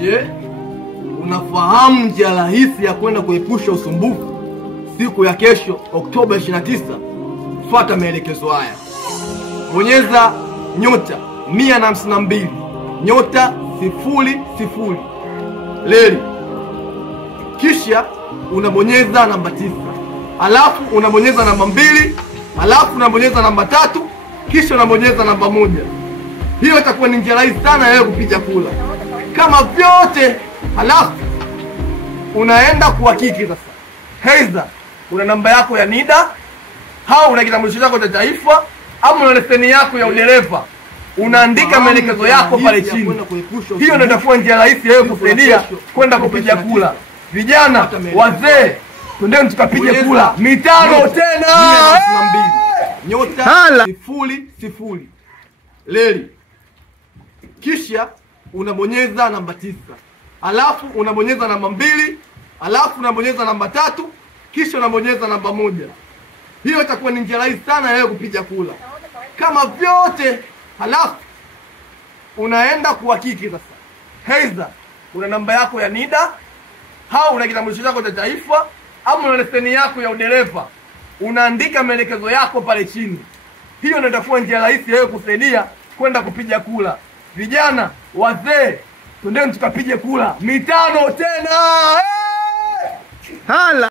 Je, unafahamu njia rahisi ya kwenda kuepusha usumbufu siku ya kesho Oktoba 29? Fuata maelekezo haya. Bonyeza *152 *00 leli. Kisha unabonyeza namba 9. Alafu unabonyeza namba 2, alafu unabonyeza namba 3, kisha unabonyeza namba 1. Hiyo itakuwa ni njia rahisi sana ya kupiga kura. Kama vyote, halafu unaenda kuhakiki sasa. Heiza una namba yako ya NIDA au una kitambulisho chako cha taifa au una leseni yako ya udereva. Unaandika maelekezo yako pale chini. Hiyo ndio itakuwa njia rahisi ya kusaidia kwenda kupiga kura. Vijana, wazee, twendeni tukapige kura. Mitano tena. 152 *00 leli. Kisha unabonyeza namba 9. Alafu unabonyeza namba 2, alafu unabonyeza namba 3, kisha unabonyeza namba 1. Hiyo itakuwa ni njia rahisi sana ya kupiga kura. Kama vyote, halafu unaenda kuhakiki sasa. Heiza una namba yako ya NIDA au una kitambulisho chako cha taifa au una leseni yako ya udereva. Unaandika maelekezo yako pale chini. Hiyo ndio itakuwa njia rahisi ya kusaidia kwenda kupiga kura. Vijana, wazee, twendeni tukapige kura. Mitano tena. Hala.